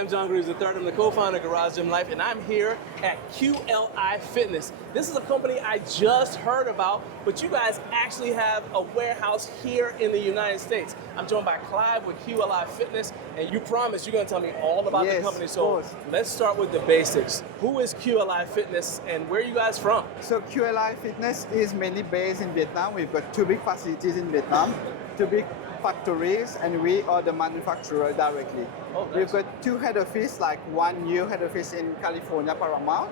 I'm John Greaves III. I'm the co-founder of Garage Gym Life, and I'm here at QLI Fitness. This is a company I just heard about, but you guys actually have a warehouse here in the United States. I'm joined by Clive with QLI Fitness, and you promised you're going to tell me all about the company. So let's start with the basics. Who is QLI Fitness, and where are you guys from? So QLI Fitness is mainly based in Vietnam. We've got 2 big facilities in Vietnam, 2 big factories, and we are the manufacturer directly. Oh, nice. We've got 2 head office, like one new head office in California, Paramount,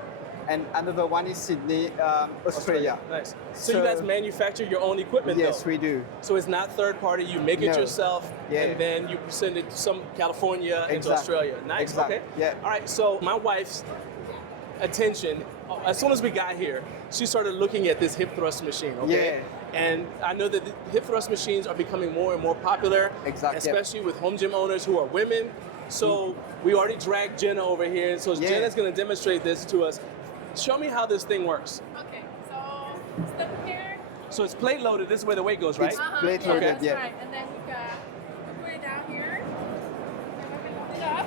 and another one is Sydney, Australia. Nice. So you guys manufacture your own equipment, yes, though? we do. So it's not third party, you make it yourself, and then you send it to some California into Australia. Nice, exactly. Okay. Yeah. All right, so my wife's attention, as soon as we got here, she started looking at this hip thrust machine, okay? Yeah. And I know that the hip thrust machines are becoming more and more popular, especially with home gym owners who are women. So we already dragged Jenna over here, so Jenna's going to demonstrate this to us. Show me how this thing works. Okay, so step here. So it's plate loaded. This is where the weight goes, right? It's plate loaded, That's right. And then we put it down here. And then we load it up.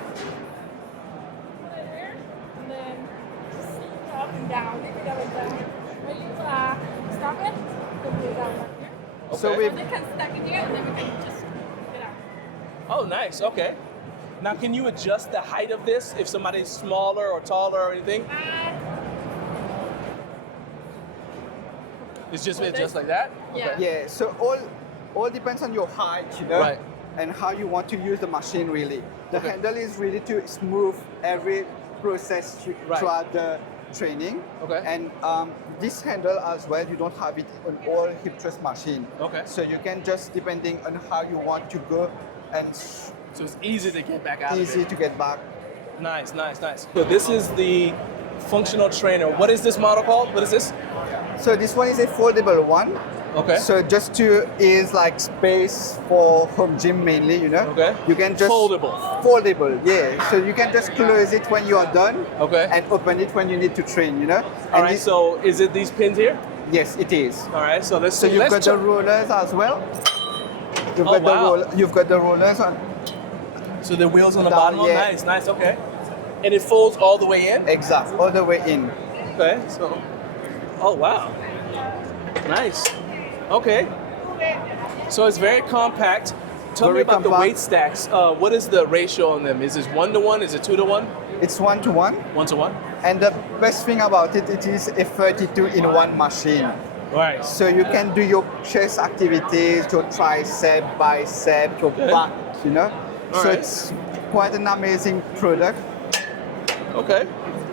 Put it there. And then just up and down. Lift it up and down. When you stop it, then put it down right here. Okay. So we can stack it here, and then we can just get out. Oh, nice. Okay. Now, can you adjust the height of this if somebody's smaller or taller or anything? It's just like that? Yeah. Okay. Yeah, so all depends on your height, you know, Right. and how you want to use the machine really. The handle is really to smooth every process throughout the training. Okay. And this handle as well, you don't have it on all hip thrust machine. Okay. So you can just, depending on how you want to go, and So it's easy to get back out easy of it. to get back. Nice, nice, nice. So this is the functional trainer. What is this model called? What is this? So this one is a foldable one. Okay. So just is like space for home gym mainly, you know. Okay. You can just Foldable. Foldable, yeah. So you can just close it when you are done. Okay. And open it when you need to train, you know. All right. So is it these pins here? Yes, it is. All right. So let's. So you've got the rollers as well. You've got the rollers on. So the wheels on the Down, bottom. Oh, yeah. nice, nice. Okay. And it folds all the way in. Exact, all the way in. Okay. So. Oh wow. Nice. Okay. So it's very compact. Tell me about the weight stacks. What is the ratio on them? Is this 1-to-1? Is it 2-to-1? It's 1-to-1. 1-to-1. And the best thing about it, it is a 32-in-1 machine. Right. So you can do your chest activities, your tricep, bicep, your back, you know. So it's quite an amazing product. Okay.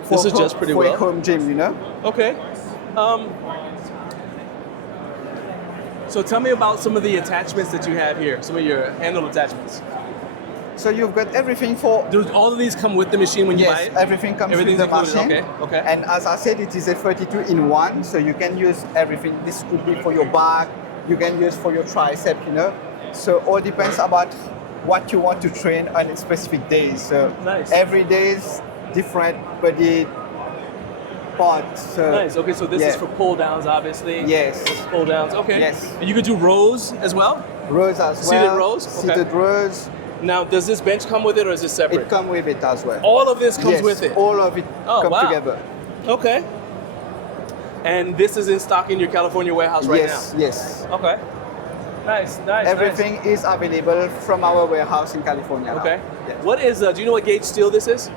This is just pretty well. For a home gym, you know. Okay. So tell me about some of the attachments that you have here, some of your handle attachments. So you've got everything for... Do all of these come with the machine when you buy it? Yes, everything comes with the included. machine. Okay, okay. And as I said, it is a 32-in-1, so you can use everything. This could be for your back, you can use for your tricep, you know. So all depends about what you want to train on specific days. So every day is different body parts. So nice. Okay, so this is for pull downs, obviously. Yes. Pull downs. Okay. Yes. And you could do rows as well. Rows as well. Seated rows. Seated rows. Now, does this bench come with it, or is it separate? It comes with it as well. All of this comes with it. All of it comes together. Okay. And this is in stock in your California warehouse right now. Yes. Okay. Nice, nice. Everything is available from our warehouse in California. Okay. Yes. What is? Do you know what gauge steel this is?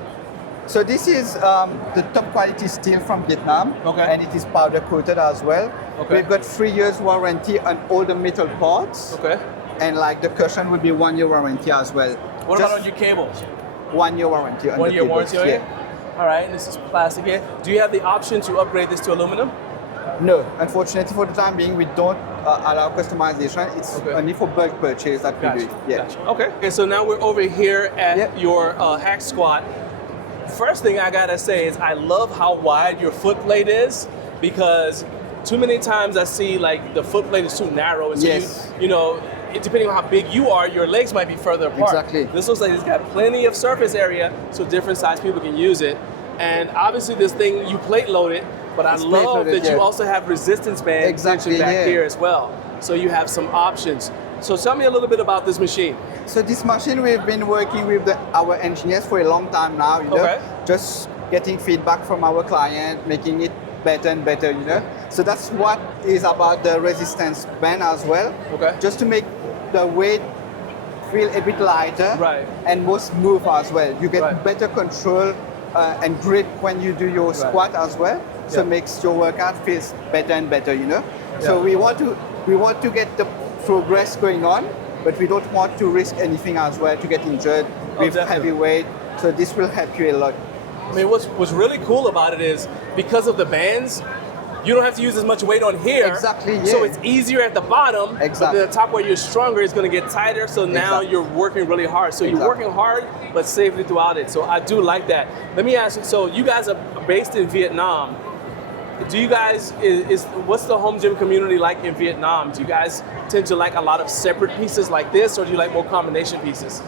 So this is the top quality steel from Vietnam, and it is powder coated as well. Okay. We've got 3 years warranty on all the metal parts. Okay. And like the cushion will be 1 year warranty as well. What about on your cables? 1 year warranty on 1 the year cables. warranty on it? All right, and this is plastic here. Do you have the option to upgrade this to aluminum? No, unfortunately for the time being, we don't allow customization. It's only for bulk purchase that we do it. Yeah. Gotcha. Okay, so now we're over here at your hack squat. First thing I gotta say is I love how wide your foot plate is, because too many times I see like the foot plate is too narrow, and so you know, depending on how big you are, your legs might be further apart. Exactly. This looks like it's got plenty of surface area, so different size people can use it. And obviously this thing, you plate load it, but I love that you also have resistance band back here as well. So you have some options. So tell me a little bit about this machine. So this machine, we've been working with our engineers for a long time now, you know, Okay. just getting feedback from our client, making it better and better, you know. So that's what is about the resistance band as well. Okay. Just to make the weight feel a bit lighter Right. and more smooth as well. You get Right. better control and grip when you do your squat as well. So Yeah. makes your workout feels better and better, you know. So Yeah. we want to get the progress going on, but we don't want to risk anything as well to get injured with definitely. heavy weight. So this will help you a lot. I mean, what's really cool about it is because of the bands, you don't have to use as much weight on here. Exactly, So yeah. it's easier at the bottom. Exactly. But the top where you're stronger is going to get tighter. So now Exactly. you're working really hard. So you're Exactly. working hard, but safely throughout it. So I do like that. Let me ask you. So you guys are based in Vietnam. Do you guys what's the home gym community like in Vietnam? Do you guys tend to like a lot of separate pieces like this, or do you like more combination pieces?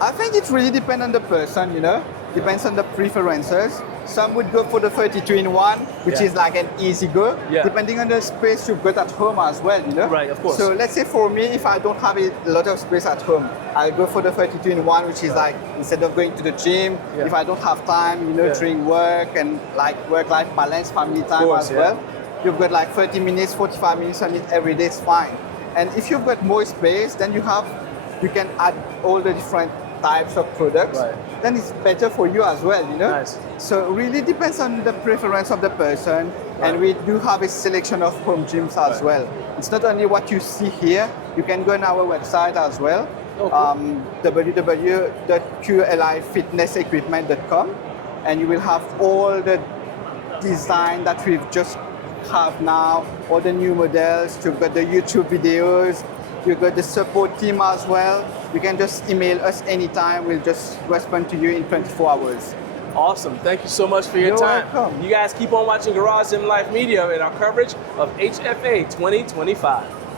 I think it really depends on the person, you know. Depends on the preferences. Some would go for the 32-in-1, which Yeah. is like an easy go, Yeah. depending on the space you've got at home as well, you know. Right, of course. So let's say for me, if I don't have a lot of space at home, I'll go for the 32-in-1, which is like instead of going to the gym, Yeah. if I don't have time, you know, Yeah. during work and like work-life balance, family time course, as yeah. well, you've got like 30 minutes, 45 minutes on it every day, it's fine. And if you've got more space, then you can add all the different types of products, Right. then it's better for you as well, you know. Nice. So it really depends on the preference of the person, Right. and we do have a selection of home gyms as Right. well. It's not only what you see here. You can go on our website as well, Oh, cool. www.QLIFitnessequipment.com, and you will have all the design that we've just have now, all the new models. You've got the YouTube videos. You've got the support team as well. You can just email us anytime. We'll just respond to you in 24 hours. Awesome. Thank you so much for your You're time. welcome. You guys keep on watching Garage Gym Life Media and our coverage of HFA 2025.